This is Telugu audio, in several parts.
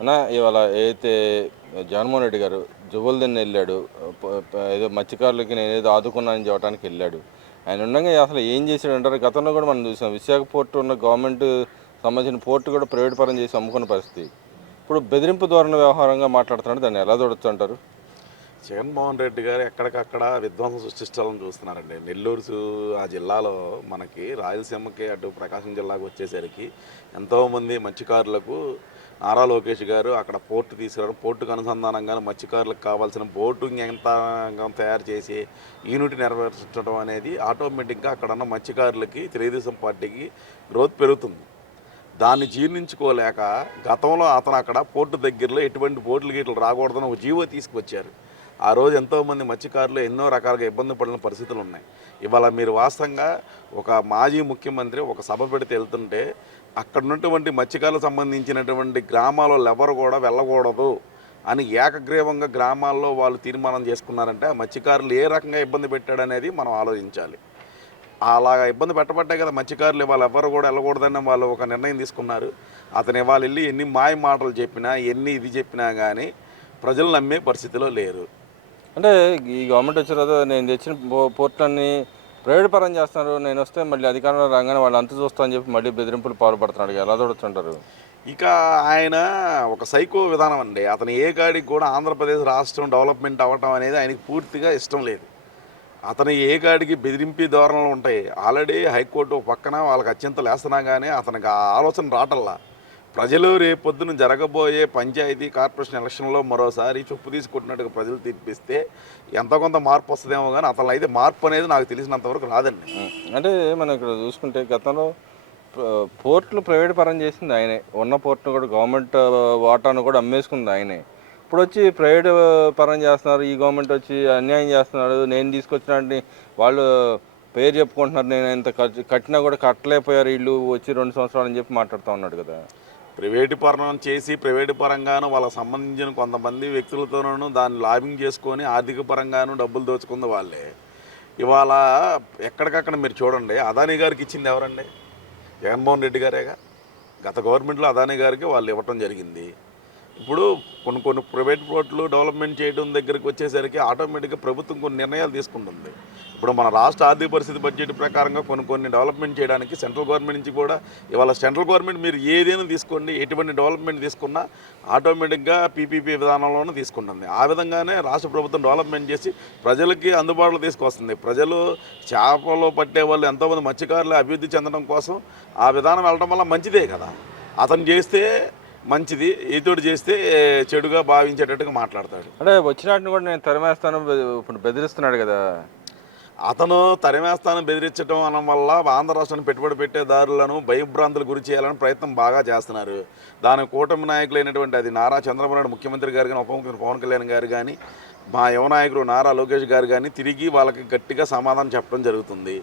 అన్న ఇవాళ ఏదైతే జగన్మోహన్ రెడ్డి గారు జువ్వలదిన్నె వెళ్ళాడు, ఏదో మత్స్యకారులకి నేను ఏదో ఆదుకున్నానని చెప్పడానికి వెళ్ళాడు. ఆయన ఉండగా అసలు ఏం చేశాడు అంటారు? గతంలో కూడా మనం చూసాం, విశాఖ పోర్టు ఉన్న గవర్నమెంట్ సంబంధించిన పోర్టు కూడా ప్రైవేట్ పరం చేసి అమ్ముకున్న పరిస్థితి. ఇప్పుడు బెదిరింపు ధోరణి వ్యవహారంగా మాట్లాడుతున్నాడు, దాన్ని ఎలా చూడొచ్చు అంటారు? జగన్మోహన్ రెడ్డి గారు ఎక్కడికక్కడ విధ్వంసం సృష్టించాలని చూస్తున్నారండి. ఆ జిల్లాలో మనకి రాయలసీమకి అటు ప్రకాశం జిల్లాకు వచ్చేసరికి ఎంతోమంది మత్స్యకారులకు నారా లోకేష్ గారు అక్కడ పోర్టు తీసుకురావడం, పోర్టుకు అనుసంధానంగా మత్స్యకారులకు కావాల్సిన బోటింగ్ యంత్రాంగం తయారు చేసి యూనిట్ నెరవేర్చడం అనేది ఆటోమేటిక్గా అక్కడ ఉన్న మత్స్యకారులకి తెలుగుదేశం పార్టీకి గ్రోత్ పెరుగుతుంది. దాన్ని జీర్ణించుకోలేక గతంలో అతను అక్కడ పోర్టు దగ్గరలో ఎటువంటి బోట్లు గీట్లు రాకూడదని ఒక జీవో తీసుకువచ్చారు. ఆ రోజు ఎంతోమంది మత్స్యకారులు ఎన్నో రకాలుగా ఇబ్బంది పడిన పరిస్థితులు ఉన్నాయి. ఇవాళ మీరు వాస్తవంగా ఒక మాజీ ముఖ్యమంత్రి ఒక సభ పెడితే వెళ్తుంటే అక్కడ ఉన్నటువంటి మత్స్యకారులకు సంబంధించినటువంటి గ్రామాలలో ఎవరు కూడా వెళ్ళకూడదు అని ఏకగ్రీవంగా గ్రామాల్లో వాళ్ళు తీర్మానం చేసుకున్నారంటే ఆ మత్స్యకారులు ఏ రకంగా ఇబ్బంది పెట్టాడనేది మనం ఆలోచించాలి. అలాగా ఇబ్బంది పెట్టబట్టే కదా మత్స్యకారులు ఇవాళ ఎవరు కూడా వెళ్ళకూడదని వాళ్ళు ఒక నిర్ణయం తీసుకున్నారు. అతను ఇవాళ వెళ్ళి ఎన్ని మాయ మాటలు చెప్పినా ఎన్ని ఇది చెప్పినా కానీ ప్రజలు నమ్మే పరిస్థితిలో లేరు. అంటే ఈ గవర్నమెంట్ వచ్చిన తర్వాత నేను తెచ్చిన పోర్టులన్నీ ప్రైవేట్ పరం చేస్తున్నారు, నేను వస్తే మళ్ళీ అధికారంలో రాగానే వాళ్ళు అంత చూస్తా అని చెప్పి మళ్ళీ బెదిరింపులు పాల్పడుతున్నాడు. ఎలా చూడొచ్చుంటారు? ఇక ఆయన ఒక సైకో విధానం అండి. అతను ఏ కాడికి కూడా ఆంధ్రప్రదేశ్ రాష్ట్రం డెవలప్మెంట్ అవ్వటం అనేది ఆయనకి పూర్తిగా ఇష్టం లేదు. అతను ఏ కాడికి బెదిరింపి ధోరణులు ఉంటాయి. ఆల్రెడీ హైకోర్టు పక్కన వాళ్ళకి అత్యంతలు వేస్తున్నా కానీ అతనికి ఆ ఆలోచన రావటల్లా. ప్రజలు రేపొద్దున జరగబోయే పంచాయతీ కార్పొరేషన్ ఎలక్షన్లో మరోసారి చొప్పు తీసుకుంటున్నట్టుగా ప్రజలు తీర్పిస్తే ఎంత కొంత మార్పు వస్తుందేమో కానీ అతను అయితే మార్పు అనేది నాకు తెలిసినంతవరకు రాదండి. అంటే మనం ఇక్కడ చూసుకుంటే గతంలో పోర్టులు ప్రైవేట్ పరం చేసింది ఆయనే, ఉన్న పోర్టును కూడా గవర్నమెంట్ వాటాను కూడా అమ్మేసుకుంది ఆయనే. ఇప్పుడు వచ్చి ప్రైవేట్ పరం చేస్తున్నారు, ఈ గవర్నమెంట్ వచ్చి అన్యాయం చేస్తున్నాడు, నేను తీసుకొచ్చినట్టు వాళ్ళు పేరు చెప్పుకుంటున్నారు, నేను ఇంత కట్టినా కూడా కట్టలేకపోయారు వీళ్ళు వచ్చి 2 సంవత్సరాలు అని చెప్పి మాట్లాడుతూ ఉన్నాడు కదా. ప్రైవేటు పరం చేసి ప్రైవేటు పరంగాను వాళ్ళకి సంబంధించిన కొంతమంది వ్యక్తులతోనూ దాన్ని లాబింగ్ చేసుకొని ఆర్థిక పరంగాను డబ్బులు దోచుకుంది వాళ్ళే. ఇవాళ ఎక్కడికక్కడ మీరు చూడండి, అదానీ గారికి ఇచ్చింది ఎవరండి? జగన్మోహన్ రెడ్డి గారేగా. గత గవర్నమెంట్లో అదానీ గారికి వాళ్ళు ఇవ్వటం జరిగింది. ఇప్పుడు కొన్ని ప్రైవేట్ పోర్టులు డెవలప్మెంట్ చేయడం దగ్గరికి వచ్చేసరికి ఆటోమేటిక్గా ప్రభుత్వం కొన్ని నిర్ణయాలు తీసుకుంటుంది. ఇప్పుడు మన రాష్ట్ర ఆర్థిక పరిస్థితి బడ్జెట్ ప్రకారంగా కొన్ని డెవలప్మెంట్ చేయడానికి సెంట్రల్ గవర్నమెంట్ నుంచి కూడా ఇవాళ సెంట్రల్ గవర్నమెంట్ మీరు ఏదైనా తీసుకోండి, ఎటువంటి డెవలప్మెంట్ తీసుకున్నా ఆటోమేటిక్గా పీపీపీ విధానంలోనే తీసుకుంటుంది. ఆ విధంగానే రాష్ట్ర ప్రభుత్వం డెవలప్మెంట్ చేసి ప్రజలకి అందుబాటులో తీసుకొస్తుంది. ప్రజలు చేపలు పట్టే వాళ్ళు ఎంతోమంది మత్స్యకారులు అభివృద్ధి చెందడం కోసం ఆ విధానం వెళ్ళడం వల్ల మంచిదే కదా. అతను చేస్తే మంచిది, ఇతడు చేస్తే చెడుగా భావించేటట్టుగా మాట్లాడతాడు. అంటే వచ్చినట్టు కూడా నేను తరిమేస్తాను ఇప్పుడు బెదిరిస్తున్నాడు కదా. అతను తరిమేస్తాను బెదిరించడం అనడం వల్ల ఆంధ్ర రాష్ట్రాన్ని పెట్టుబడి పెట్టేదారులను భయభ్రాంతులు గురి చేయాలని ప్రయత్నం బాగా చేస్తున్నారు. దాని కూటమి నాయకులైనటువంటి అది నారా చంద్రబాబు నాయుడు ముఖ్యమంత్రి గారు కానీ, ఉప ముఖ్యమంత్రి పవన్ కళ్యాణ్ గారు కానీ, మా యువ నాయకుడు నారా లోకేష్ గారు కానీ తిరిగి వాళ్ళకి గట్టిగా సమాధానం చెప్పడం జరుగుతుంది.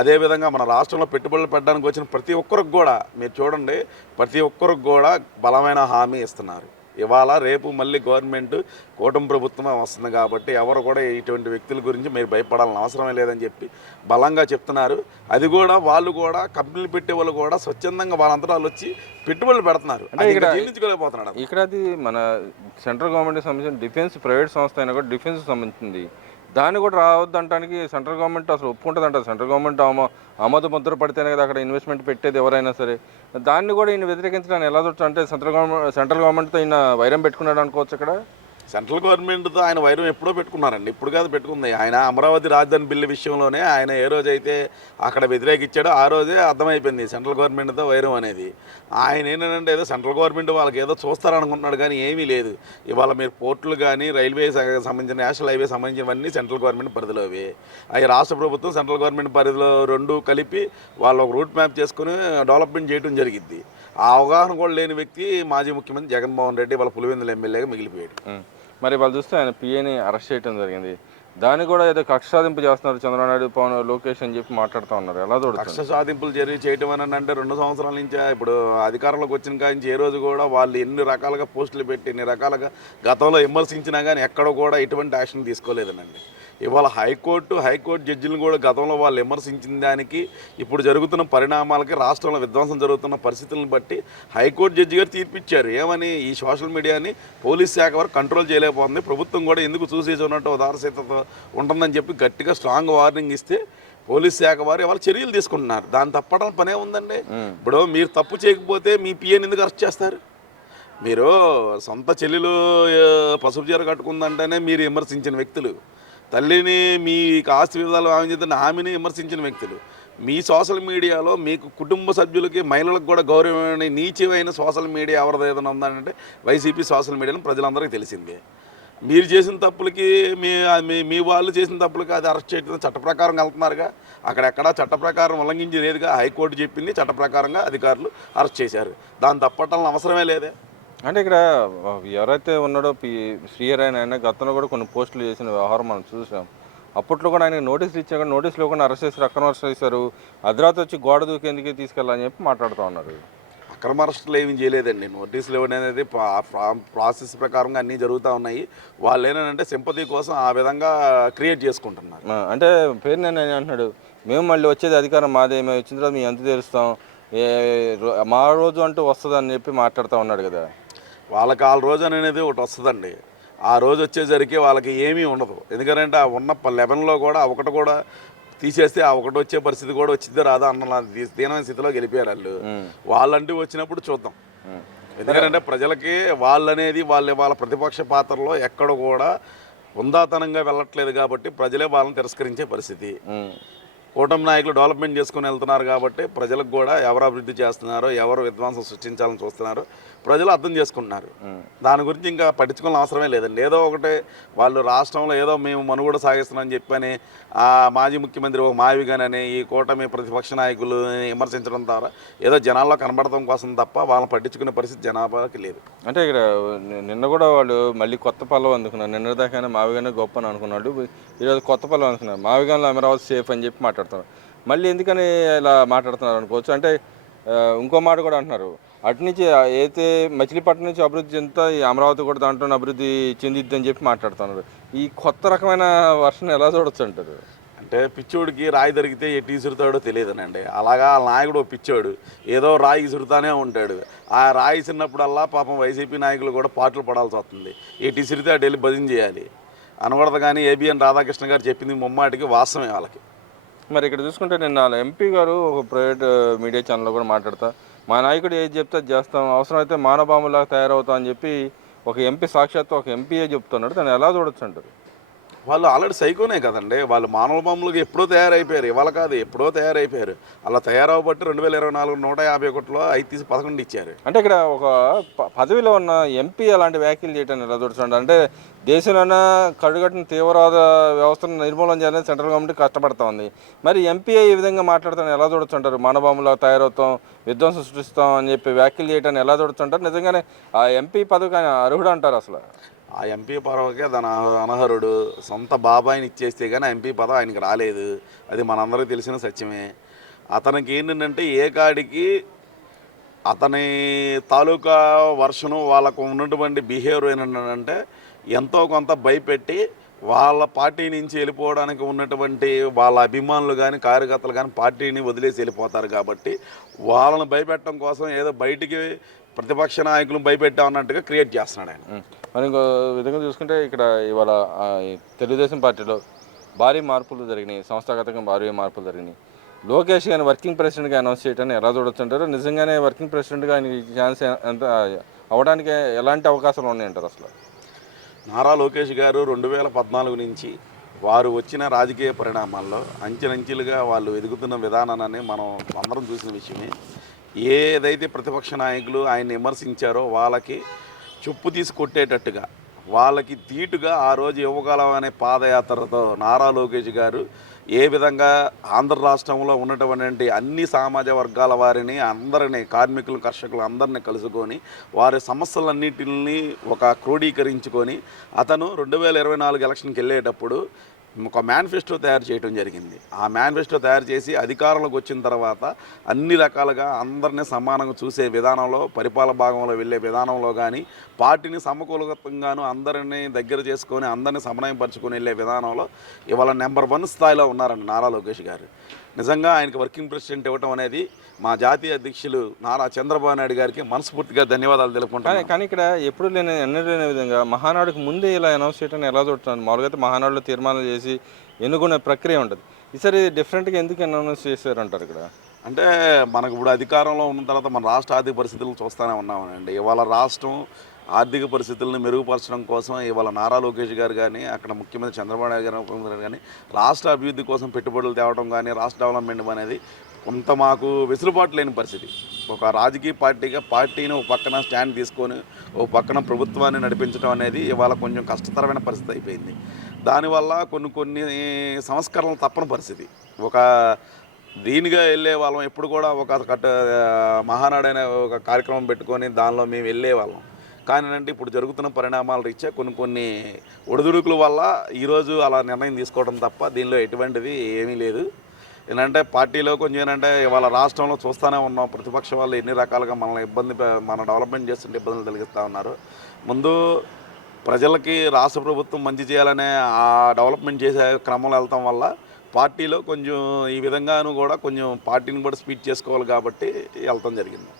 అదేవిధంగా మన రాష్ట్రంలో పెట్టుబడులు పెట్టడానికి వచ్చిన ప్రతి ఒక్కరికి కూడా మీరు చూడండి, ప్రతి ఒక్కరికి కూడా బలమైన హామీ ఇస్తున్నారు. ఇవాళ రేపు మళ్ళీ గవర్నమెంట్ కూటమి ప్రభుత్వమే వస్తుంది కాబట్టి ఎవరు కూడా ఇటువంటి వ్యక్తుల గురించి మీరు భయపడాలని అవసరమే లేదని చెప్పి బలంగా చెప్తున్నారు. అది కూడా వాళ్ళు కూడా కంపెనీలు పెట్టే వాళ్ళు కూడా స్వచ్ఛందంగా వాళ్ళంతటా వచ్చి పెట్టుబడులు పెడుతున్నారు. జీర్ణించుకోలేకపోతున్నాడు. ఇక్కడ అది మన సెంట్రల్ గవర్నమెంట్కి సంబంధించిన డిఫెన్స్ ప్రైవేట్ సంస్థ అయినా కూడా డిఫెన్స్ సంబంధించింది, దాన్ని కూడా రావద్దంటానికి సెంట్రల్ గవర్నమెంట్ అసలు ఒప్పుకుంటుంది అంటారు. సెంట్రల్ గవర్నమెంట్ ఆమోద ముద్ర పడితేనే కదా అక్కడ ఇన్వెస్ట్మెంట్ పెట్టేది ఎవరైనా సరే. దాన్ని కూడా ఈయన వ్యతిరేకించడానికి ఎలా చూడచ్చు? అంటే సెంట్రల్ గవర్నమెంట్తో ఈయన వైరం పెట్టుకున్నాడు అనుకోవచ్చు. అక్కడ సెంట్రల్ గవర్నమెంట్తో ఆయన వైరం ఎప్పుడో పెట్టుకున్నారండి, ఇప్పుడు కాదు పెట్టుకుంది. ఆయన అమరావతి రాజధాని బిల్లు విషయంలోనే ఆయన ఏ రోజైతే అక్కడ వ్యతిరేకించాడో ఆ రోజే అర్థమైపోయింది సెంట్రల్ గవర్నమెంట్తో వైరం అనేది. ఆయన ఏంటంటే ఏదో సెంట్రల్ గవర్నమెంట్ వాళ్ళకి ఏదో చూస్తారనుకుంటున్నాడు కానీ ఏమీ లేదు. ఇవాళ మీరు పోర్టులు కానీ రైల్వే సంబంధించిన నేషనల్ హైవే సంబంధించినవన్నీ సెంట్రల్ గవర్నమెంట్ పరిధిలోవి. అవి రాష్ట్ర ప్రభుత్వం సెంట్రల్ గవర్నమెంట్ పరిధిలో రెండు కలిపి వాళ్ళు ఒక రూట్ మ్యాప్ చేసుకుని డెవలప్మెంట్ చేయడం జరిగింది. ఆ అవగాహన కూడా లేని వ్యక్తి మాజీ ముఖ్యమంత్రి జగన్మోహన్ రెడ్డి వాళ్ళ పులివెందుల ఎమ్మెల్యేగా మిగిలిపోయాడు. మరి వాళ్ళు చూస్తే ఆయన పిఏని అరెస్ట్ చేయడం జరిగింది. దాన్ని కూడా ఏదో కక్ష సాధింపు చేస్తున్నారు చంద్రబాబు నాయుడు, పవన్, లోకేష్ అని చెప్పి మాట్లాడుతూ ఉన్నారు. ఎలా చూడదు? కక్ష సాధింపులు చేయటం అని అంటే 2 సంవత్సరాల నుంచి ఇప్పుడు అధికారంలోకి వచ్చిన కాంచి ఏ రోజు కూడా వాళ్ళు ఎన్ని రకాలుగా పోస్టులు పెట్టి ఎన్ని రకాలుగా గతంలో విమర్శించినా కానీ ఎక్కడ కూడా ఎటువంటి యాక్షన్ తీసుకోలేదనండి. ఇవాళ హైకోర్టు జడ్జిలను కూడా గతంలో వాళ్ళు విమర్శించిన దానికి ఇప్పుడు జరుగుతున్న పరిణామాలకి రాష్ట్రంలో విధ్వంసం జరుగుతున్న పరిస్థితులను బట్టి హైకోర్టు జడ్జి గారు తీర్పిచ్చారు. ఏమని? ఈ సోషల్ మీడియాని పోలీస్ శాఖ వరకు కంట్రోల్ చేయలేకపోతుంది, ప్రభుత్వం కూడా ఎందుకు చూసేసి ఉన్నట్టు ఉదారసీతతో ఉంటుందని చెప్పి గట్టిగా స్ట్రాంగ్ వార్నింగ్ ఇస్తే పోలీస్ శాఖ వారు ఎవరు చర్యలు తీసుకుంటున్నారు. దాన్ని తప్పడం పనే ఉందండి. ఇప్పుడు మీరు తప్పు చేయకపోతే మీ పిఎని ఎందుకు అరెస్ట్ చేస్తారు? మీరు సొంత చెల్లెలు పసుపు చీర కట్టుకుందంటేనే మీరు విమర్శించిన వ్యక్తులు, తల్లిని మీకు ఆస్తి విధాలు ఆమె ఆమెని విమర్శించిన వ్యక్తులు, మీ సోషల్ మీడియాలో మీకు కుటుంబ సభ్యులకి మహిళలకు కూడా గౌరవమైన నీచమైన సోషల్ మీడియా ఎవరిది ఏదైనా ఉందంటే వైసీపీ సోషల్ మీడియాలో ప్రజలందరికీ తెలిసిందే. మీరు చేసిన తప్పులకి మీ వాళ్ళు చేసిన తప్పులకి అది అరెస్ట్ చేయడం చట్ట ప్రకారం వెళ్తున్నారుగా. అక్కడెక్కడా చట్ట ప్రకారం ఉల్లంఘించి లేదుగా. హైకోర్టు చెప్పింది చట్ట ప్రకారంగా అధికారులు అరెస్ట్ చేశారు. దాన్ని తప్పటం అవసరమే లేదే. అంటే ఇక్కడ ఎవరైతే ఉన్నాడో శ్రీహరి ఆయన గతంలో కూడా కొన్ని పోస్టులు చేసిన వ్యవహారం మనం చూసాం. అప్పట్లో కూడా ఆయనకి నోటీసులు ఇచ్చాక నోటీసులు ఇవ్వకుండా అరెస్ట్ చేశారు, అక్రమ అరెస్ట్ చేశారు. అర్ధరాత్రి వచ్చి గోడ దూకేందుకు తీసుకెళ్ళాలని చెప్పి మాట్లాడుతూ ఉన్నారు. అక్రమ అరెస్టులు ఏమీ చేయలేదండి. నోటీసులు ఇవ్వడం అనేది ప్రాసెస్ ప్రకారంగా అన్నీ జరుగుతూ ఉన్నాయి. వాళ్ళు ఏంటంటే సింపతి కోసం ఆ విధంగా క్రియేట్ చేసుకుంటున్నారు. అంటే పేరు నేను అంటున్నాడు, మేము మళ్ళీ వచ్చేది అధికారం మాదే, మేము వచ్చిన తర్వాత మేము ఎంత తెలుస్తాం, మా రోజు అంటూ వస్తుందని చెప్పి మాట్లాడుతూ ఉన్నాడు కదా. వాళ్ళకి ఆ రోజు అనేది ఒకటి వస్తుందండి. ఆ రోజు వచ్చేసరికి వాళ్ళకి ఏమీ ఉండదు. ఎందుకంటే ఆ ఉన్న 11లో కూడా ఒకటి కూడా తీసేస్తే ఆ ఒకటి వచ్చే పరిస్థితి కూడా వచ్చిందో రాదా అన్న దీనమైన స్థితిలోకి వెళ్ళిపోయారు వాళ్ళు. వాళ్ళంటూ వచ్చినప్పుడు చూద్దాం. ఎందుకంటే ప్రజలకి వాళ్ళనేది వాళ్ళ ప్రతిపక్ష పాత్రలో ఎక్కడ కూడా ఉందాతనంగా వెళ్ళట్లేదు కాబట్టి ప్రజలే వాళ్ళని తిరస్కరించే పరిస్థితి. కూటమి నాయకులు డెవలప్మెంట్ చేసుకుని వెళ్తున్నారు కాబట్టి ప్రజలకు కూడా ఎవరు అభివృద్ధి చేస్తున్నారో, ఎవరు విధ్వంసం సృష్టించాలని చూస్తున్నారో ప్రజలు అర్థం చేసుకుంటున్నారు. దాని గురించి ఇంకా పట్టించుకోవాల్సిన అవసరమే లేదండి. ఏదో ఒకటే వాళ్ళు రాష్ట్రంలో ఏదో మేము మనుగడ సాగిస్తున్నామని చెప్పని మాజీ ముఖ్యమంత్రి ఒక మావిగానని ఈ కూటమి ప్రతిపక్ష నాయకులు విమర్శించడం ద్వారా ఏదో జనాల్లో కనబడటం కోసం తప్ప వాళ్ళని పట్టించుకునే పరిస్థితి జనాభాకి లేదు. అంటే ఇక్కడ నిన్న కూడా వాళ్ళు మళ్ళీ కొత్త పల్లవి అందుకున్నారు. నిన్న దాకానే మావిగానే గొప్ప అని అనుకున్నాడు, ఈరోజు కొత్త పల్లవి అనుకున్నారు. మావిగానే అమరావతి సేఫ్ అని చెప్పి మాట్లాడుతున్నారు. మళ్ళీ ఎందుకని ఇలా మాట్లాడుతున్నారు అనుకోవచ్చు. అంటే ఇంకో మాట కూడా అంటున్నారు, అటు నుంచి అయితే మచిలీపట్నం నుంచి అభివృద్ధి చెందుతా ఈ అమరావతి కూడా దాంట్లో అభివృద్ధి చెందిద్ది అని చెప్పి మాట్లాడుతున్నారు. ఈ కొత్త రకమైన వర్షన్ ఎలా చూడొచ్చు అంటారు? అంటే పిచ్చోడికి రాయి దొరికితే ఎటు ఇసురుతాడో తెలియదనండి. అలాగా నాయకుడు పిచ్చోడు ఏదో రాయి ఇసురుతానే ఉంటాడు. ఆ రాయి ఇసిరినప్పుడల్లా పాపం వైసీపీ నాయకులు కూడా పాటలు పడాల్సి వస్తుంది. ఎటు ఇసిరితే అటు వెళ్ళి భజన చేయాలి అనబడదు. కానీ ఏబిఎన్ రాధాకృష్ణ గారు చెప్పింది ముమ్మాటికి వాస్తవమే వాళ్ళకి. మరి ఇక్కడ చూసుకుంటే నిన్న ఎంపీ గారు ఒక ప్రైవేట్ మీడియా ఛానల్లో కూడా మాట్లాడతా, మా నాయకుడు ఏది చెప్తే అది చేస్తాం, అవసరమైతే మానవబాములాగా తయారవుతాం అని చెప్పి ఒక ఎంపీ సాక్షాత్తు ఒక ఎంపీఏ చెప్తున్నాడు. దాన్ని ఎలా చూడొచ్చు అంటారు? వాళ్ళు ఆల్రెడీ సైకోనే కదండి. వాళ్ళు మానవ బొమ్మలకు ఎప్పుడో తయారైపోయారు, ఇవాళ కాదు ఎప్పుడో తయారైపోయారు. అలా తయారవబట్టి 2024 151లో 5 తీసి 11 ఇచ్చారు. అంటే ఇక్కడ ఒక పదవిలో ఉన్న ఎంపీ అలాంటి వ్యాఖ్యలు చేయడానికి ఎలా చూడండి? అంటే దేశంలోనే కడుగట్టిన తీవ్రవాద వ్యవస్థను నిర్మూలన చేయాలని సెంట్రల్ గవర్నమెంట్ కష్టపడతా ఉంది. మరి ఎంపీ ఈ విధంగా మాట్లాడుతాను ఎలా చూడొచ్చు అంటారు? మానవబాములా తయారవుతాం, విధ్వంసం సృష్టిస్తాం అని చెప్పి వ్యాఖ్యలు చేయడానికి ఎలా చూడొచ్చు అంటారు? నిజంగానే ఆ ఎంపీ పదవికి ఆయన అర్హుడు అంటారు అసలు? ఆ ఎంపీ పదవికే తన అనర్హుడు. సొంత బాబాయిని ఇచ్చేస్తే కానీ ఆ ఎంపీ పదవి ఆయనకి రాలేదు. అది మనందరికీ తెలిసిన సత్యమే. అతనికి ఏంటంటే ఏ కాడికి అతని తాలూకా వర్షను వాళ్ళకు ఉన్నటువంటి బిహేవియర్ ఏంటంటే ఎంతో కొంత భయపెట్టి వాళ్ళ పార్టీ నుంచి వెళ్ళిపోవడానికి ఉన్నటువంటి వాళ్ళ అభిమానులు కానీ కార్యకర్తలు కానీ పార్టీని వదిలేసి వెళ్ళిపోతారు. కాబట్టి వాళ్ళని భయపెట్టడం కోసం ఏదో బయటికి ప్రతిపక్ష నాయకులను భయపెట్టామన్నట్టుగా క్రియేట్ చేస్తున్నాడు ఆయన. మరి ఇంకో విధంగా చూసుకుంటే ఇక్కడ ఇవాళ తెలుగుదేశం పార్టీలో భారీ మార్పులు జరిగినాయి, సంస్థాగతంగా భారీ మార్పులు జరిగినాయి. లోకేష్ గారిని వర్కింగ్ ప్రెసిడెంట్గా అనౌన్స్ చేయడాన్ని ఎలా చూడొచ్చు అంటారు? నిజంగానే వర్కింగ్ ప్రెసిడెంట్గా ఆయన ఛాన్స్ ఎంత అవ్వడానికి ఎలాంటి అవకాశాలు ఉన్నాయంటారు అసలు? నారా లోకేష్ గారు 2014 నుంచి వారు వచ్చిన రాజకీయ పరిణామాల్లో అంచెలంచెలుగా వాళ్ళు ఎదుగుతున్న విధానాన్ని మనం అందరం చూసిన విషయమే. ఏదైతే ప్రతిపక్ష నాయకులు ఆయన విమర్శించారో వాళ్ళకి చెప్పు తీసి కొట్టేటట్టుగా, వాళ్ళకి ధీటుగా ఆ రోజు యువకాలం అనే పాదయాత్రతో నారా లోకేష్ గారు ఏ విధంగా ఆంధ్ర రాష్ట్రంలో ఉన్నటువంటి అన్ని సమాజ వర్గాల వారిని అందరినీ, కార్మికులు, కర్షకులు అందరినీ కలుసుకొని వారి సమస్యలన్నిటిని ఒక క్రోడీకరించుకొని అతను 2024 ఎలక్షన్కి వెళ్ళేటప్పుడు ఒక మేనిఫెస్టో తయారు చేయడం జరిగింది. ఆ మేనిఫెస్టో తయారు చేసి అధికారంలోకి వచ్చిన తర్వాత అన్ని రకాలుగా అందరినీ సమానంగా చూసే విధానంలో, పరిపాలన భాగంలో వెళ్ళే విధానంలో కానీ, పార్టీని సమకూలగతంగాను అందరినీ దగ్గర చేసుకొని అందరినీ సమన్వయపరుచుకొని వెళ్ళే విధానంలో ఇవాళ నెంబర్ 1 స్థాయిలో ఉన్నారండి నారా లోకేష్ గారు. నిజంగా ఆయనకి వర్కింగ్ ప్రెసిడెంట్ ఇవ్వటం అనేది మా జాతీయ అధ్యక్షులు నారా చంద్రబాబు నాయుడు గారికి మనస్ఫూర్తిగా ధన్యవాదాలు తెలుపుకుంటాను. కానీ ఇక్కడ ఎప్పుడు ఎన్నడూ లేని విధంగా మహానాడుకు ముందే ఇలా అనౌన్స్ చేయడం ఎలా చూస్తున్నాను? మామూలుగా అయితే మహానాడులో తీర్మానాలు చేసి ఎన్నుకునే ప్రక్రియ ఉంటుంది. ఈసారి డిఫరెంట్గా ఎందుకు అనౌన్స్ చేశారంటారు ఇక్కడ? అంటే మనకు ఇప్పుడు అధికారంలో ఉన్న తర్వాత మన రాష్ట్ర ఆర్థిక పరిస్థితులను చూస్తూనే ఉన్నామండి. ఇవాళ రాష్ట్రం ఆర్థిక పరిస్థితులను మెరుగుపరచడం కోసం ఇవాళ నారా లోకేష్ గారు కానీ, అక్కడ ముఖ్యమంత్రి చంద్రబాబు నాయుడు గారు ముఖ్యమంత్రి కానీ రాష్ట్ర అభివృద్ధి కోసం పెట్టుబడులు తేవడం కానీ, రాష్ట్ర డెవలప్మెంట్ అనేది కొంత మాకు వెసులుబాటు లేని పరిస్థితి. ఒక రాజకీయ పార్టీగా పార్టీని ఒక పక్కన స్టాండ్ తీసుకొని ఒక పక్కన ప్రభుత్వాన్ని నడిపించడం అనేది ఇవాళ కొంచెం కష్టతరమైన పరిస్థితి అయిపోయింది. దానివల్ల కొన్ని సంస్కరణలు తప్పని పరిస్థితి. ఒక దీనిగా వెళ్ళే వాళ్ళం ఎప్పుడు కూడా ఒక మహానాడైన ఒక కార్యక్రమం పెట్టుకొని దానిలో మేము వెళ్ళే వాళ్ళం. కానీ అంటే ఇప్పుడు జరుగుతున్న పరిణామాల రీత్యా కొన్ని ఒడిదుడుకుల వల్ల ఈరోజు అలా నిర్ణయం తీసుకోవడం తప్ప దీనిలో ఎటువంటిది ఏమీ లేదు. ఏంటంటే పార్టీలో కొంచెం ఏంటంటే ఇవాళ రాష్ట్రంలో చూస్తూనే ఉన్నాం, ప్రతిపక్ష వాళ్ళు ఎన్ని రకాలుగా మనల్ని మన డెవలప్మెంట్ చేస్తుంటే ఇబ్బందులు కలిగిస్తూ ఉన్నారు. ముందు ప్రజలకి రాష్ట్ర ప్రభుత్వం మంచి చేయాలనే ఆ డెవలప్మెంట్ చేసే క్రమంలో వెళ్తాం వల్ల పార్టీలో కొంచెం ఈ విధంగాను కూడా కొంచెం పార్టీని కూడా స్పీడ్ చేసుకోవాలి కాబట్టి వెళ్తాం జరిగింది.